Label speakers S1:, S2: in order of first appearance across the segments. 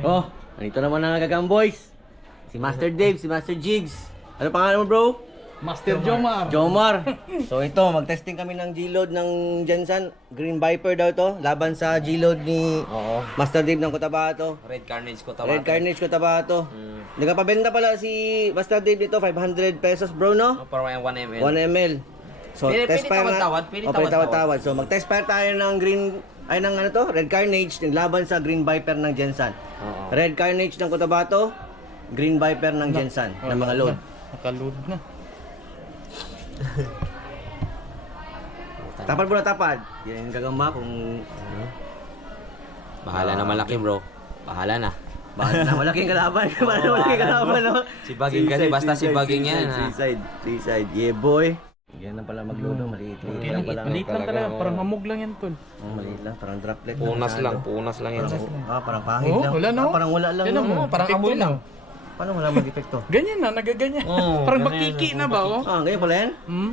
S1: Oh, nandito naman ang Gagang Boys. Si Master Dave, si Master Jigs. Ano pangalan mo, bro?
S2: Master Jomar.
S1: Jomar. So ito, mag-testing kami ng G-Load ng Jensen. Green Viper daw to. Laban sa G-Load ni
S3: Oo.
S1: Master Dave ng Cotabato.
S3: Red Carnage ko
S1: Red Carnage Cotabato.
S3: Mm.
S1: Nagpapabenta pala si Master Dave dito, 500 pesos bro, no?
S3: Oh, para may 1 ml.
S1: 1 ml. So,
S3: Pwede-
S1: test
S3: pwede
S1: fire na.
S3: tawad-tawad,
S1: Oh,
S3: tawad-tawad.
S1: tawad-tawad. So, mag-test fire tayo ng green, ay ng ano to? Red Carnage, ng laban sa Green Viper ng Jensen.
S3: Oo.
S1: Red Carnage ng Cotabato, Green Viper ng Jensen, ng mga load.
S2: Nakaload na.
S1: Tapad mo na tapad. Yan yung gagamba kung
S3: Bahala na malaki bro. Bahala na.
S1: Bakit na malaking kalaban? Bakit na malaking kalaban, no?
S3: Si Baging kasi, basta si Baging yan,
S1: seaside,
S3: ha?
S1: Seaside, seaside. Yeah, boy. Yan na pala magluto, maliit
S2: Okay,
S1: lang pala.
S2: maliit lang
S3: talaga,
S2: talaga.
S3: oh.
S2: Parang hamog lang yan, tol.
S1: Oh, maliit lang, parang droplet.
S3: Punas lang, punas lang yan.
S1: Parang, ah, parang pangit
S2: Oh,
S1: lang.
S2: wala, no?
S1: Ah, parang wala lang.
S2: Yan
S1: no?
S2: mo, parang
S3: Epekto
S2: amoy
S3: lang.
S2: lang.
S1: Paano wala mag-epekto?
S2: Ganyan na, nagaganyan.
S3: Oo,
S2: parang
S3: ganyan,
S2: bakiki na ba, oh?
S1: Ah, ganyan pala yan?
S2: Hmm?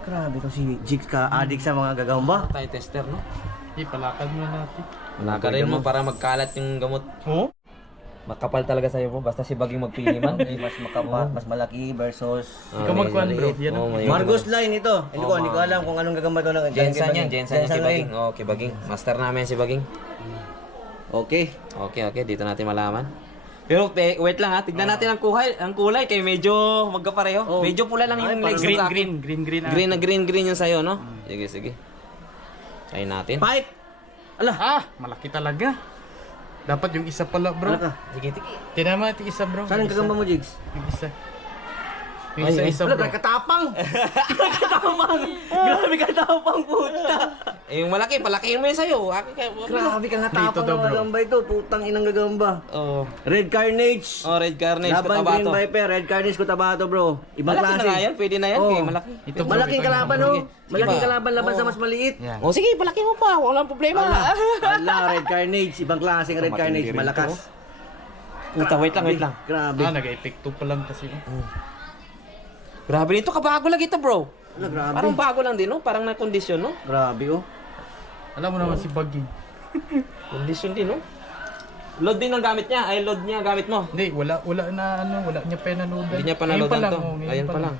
S1: Grabe to si Jigs ka, addict sa mga gagamba.
S3: Tayo tester no?
S2: Eh, palakad mo natin.
S3: Wala ka rin mo para magkalat yung gamot.
S2: Oh?
S3: Makapal talaga sa'yo bro, basta si Baging magpili man.
S1: Hindi, mas makapa, mas malaki versus...
S2: Ikaw magkuhan, bro. Yan
S3: Oh,
S2: ang
S3: may-
S1: Margos line ito. Hindi ko, hindi ko alam kung anong gagamba to. ng-
S3: Jensen yan, Jensen yan
S1: line.
S3: Baging. Oh, kay Baging. Master namin si Baging.
S1: Okay.
S3: Okay, okay, dito natin malaman. Pero pe, wait lang ha, tignan natin ang kulay, ang kulay kay medyo magkapareho.
S1: Oh.
S3: Medyo pula lang yung legs
S2: Green, green, green, green. ah.
S3: Green na green green yung sa'yo, no? Sige, sige. Try natin.
S1: Fight! Ala!
S2: Ah, malaki talaga. Dapat yung isa pala, bro.
S1: Ala ka.
S3: Sige, sige.
S2: Tinama natin isa, bro.
S1: Saan ang
S2: Yung isa.
S1: gagamba mo, Jigs?
S2: Yung isa.
S3: Ay,
S2: isa,
S3: ay.
S2: isa,
S1: Wala,
S2: bro.
S1: katapang! katapang! Grabe katapang, puta!
S3: Eh, yung malaki, palakihin mo yun sa'yo. Akin
S1: Grabe ka nga
S2: Dito
S1: tapang
S2: daw,
S1: ng
S2: bro.
S1: gagamba ito. Putang inang gagamba.
S3: Oh.
S1: Red Carnage.
S3: Oh, red carnage,
S1: Laban Green
S3: katabato.
S1: Viper, Red Carnage Cotabato, bro. Ibang
S3: Malaki na
S1: klase.
S3: nga yan, pwede na yan,
S1: Oh.
S3: kay malaki.
S2: Ito, bro.
S1: Malaking
S2: ito,
S1: kalaban,
S2: ito.
S1: no?
S3: Sige.
S1: Malaking
S3: Sige
S1: kalaban laban sa
S3: Oo.
S1: mas maliit.
S2: Yan.
S3: Oh, sige, palaki mo pa. Walang problema.
S1: Ala, Red Carnage. Ibang klase ng Red
S3: Matindi
S1: Carnage.
S3: rin
S1: Malakas.
S3: Puta, wait lang, wait lang.
S1: Grabe.
S2: Ah, nag-epekto pa lang kasi.
S3: Grabe nito, kabago lang ito, bro.
S1: Ala, grabe.
S3: Parang bago lang din, no? Parang na kondisyon, no?
S1: Grabe, oh.
S2: Alam mo naman si Baging.
S3: Kondisyon din, no? Load din ang gamit niya. Ay, load niya gamit mo.
S2: Hindi, wala wala na ano, wala niya pinanodan.
S3: Hindi niya
S2: pa
S3: panaloadan
S2: lang,
S3: to.
S2: oh, ngayon
S3: Ayan
S2: pa
S3: pa lang.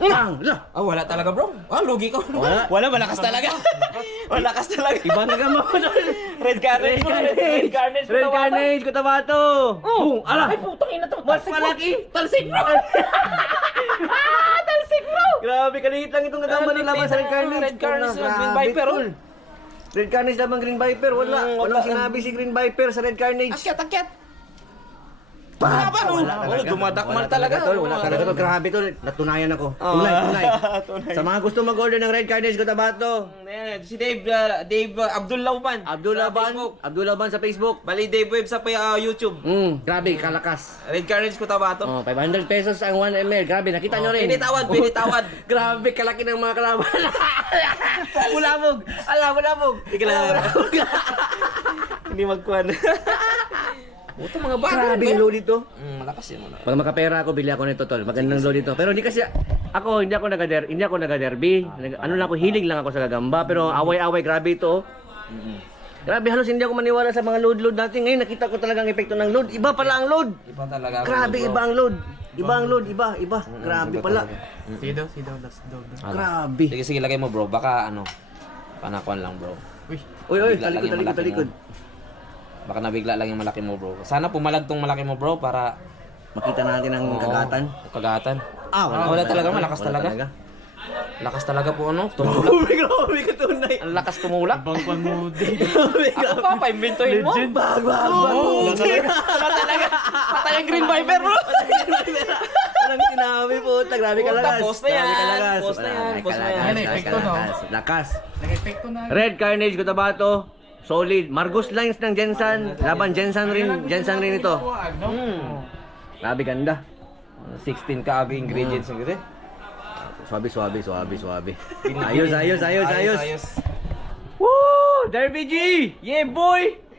S1: Ala!
S3: Ah, wala talaga, bro. Ah, lugi ka.
S1: Wala.
S3: wala, malakas talaga. malakas talaga.
S1: Ibang gagamba mo.
S3: Red carnage,
S1: Red. Carnage!
S3: Red carnage.
S1: Red Carnage, Cotabato!
S3: Oh,
S1: Ala!
S3: Ay, putang ina to.
S1: Mas malaki!
S3: Talsik, bro. Talsik, bro.
S1: Grabe, kaliit lang itong gagamba ng laban sa Red Carnage.
S3: Red Carnage,
S1: Grabe,
S3: Green Viper, oh.
S1: Red Carnage laban Green Viper, wala.
S3: Mm, wala.
S1: Walang sinabi si Green Viper sa Red Carnage.
S3: Akyat, akyat.
S1: Bang!
S3: Wala ba, no?
S1: Wala
S3: Oh, dumadakmal
S1: Wala
S3: talaga.
S1: tol. Wala
S3: Oh,
S1: talaga tol. Grabe tol. Natunayan ako.
S3: Oh.
S1: Tunay, tunay. Sa mga gusto mag-order ng Red Carnage Cotabato,
S3: Ayan, Si Dave, uh, Dave uh, Abdul Lauban.
S1: Abdullah
S3: Sa Facebook.
S1: Abdullah Ban sa Facebook.
S3: Bali Dave Web sa uh, YouTube.
S1: Mm, grabe, kalakas.
S3: Red Carnage ko tabato.
S1: Oh, 500 pesos ang 1 ml. Grabe, nakita nyo rin.
S3: Pwede tawad, pwede tawad.
S1: Grabe, kalaki ng mga kalaban. bulabog. Ala, bulabog.
S3: Sige lang. Hindi magkuhan. Puto mga bago.
S1: Grabe yung load dito.
S3: Mm, malakas yun. Malakas.
S1: Pag makapera ako, bili ako nito, tol. Magandang load dito. Pero hindi kasi, ako, hindi ako nag-der, hindi ako nag-derby. Nag- ano lang ako, hilig lang ako sa gagamba. Pero away-away, grabe ito. Grabe, halos hindi ako maniwala sa mga load-load natin. Ngayon, nakita ko talagang epekto ng load. Iba pala ang load.
S3: Iba talaga. ako,
S1: Grabe,
S3: bro.
S1: iba ang load. Iba ang load, iba, iba. Grabe pala.
S3: talaga.
S2: Si daw, si daw, last daw.
S3: Ano?
S1: Grabe.
S3: Sige, sige, lagay mo bro. Baka ano, panakuan lang bro.
S2: Uy,
S1: Uy, uy, talikod, talikod, talikod.
S3: Baka nabigla lang yung malaki mo bro. Sana pumalag tong malaki mo bro para
S1: Makita natin ang
S3: Oo,
S1: kagatan.
S3: kagatan.
S1: Ah,
S3: Ah, wala talaga, malakas
S1: Wala
S3: talaga. Lakas talaga po ano, tumulak.
S1: Grabe, grabe ka tunay.
S3: Ang lakas tumulak.
S2: ibang kwan mo din.
S3: Ako pa, pa-inventoyin mo.
S2: Legend.
S1: Bag, bag, bag.
S3: Wala talaga. Wala talaga. Patay ang Green Viper bro.
S1: Walang sinabi po. Grabe ka
S3: Puta,
S1: lakas.
S3: post na yan.
S1: Grabe ka lakas.
S3: Post na yan,
S1: Wala,
S3: post na
S1: lakas,
S3: yan.
S1: Lakas,
S2: epekto, no?
S1: lakas, Lakas.
S2: Nag-epekto na.
S1: Red Carnage Cotabato. Solid. Margus lines ng Jensen. Laban Jensen rin. Jensen rin ito.
S3: Hmm.
S1: Grabe ganda.
S3: 16 ka aga ingredients ng gito.
S1: Suabe, suabe, suabe, suabe. Ayos, ayos, ayos, ayos.
S3: ayos.
S1: Woo! Derby G! Yeah, boy!